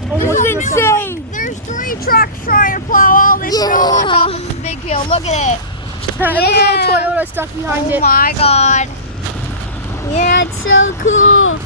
It's almost insane. There's 3 trucks trying to plow all this snow on top of this big hill. Look at it. There's a little Toyota stuck behind Oh it. my God. Yeah, it's so cool.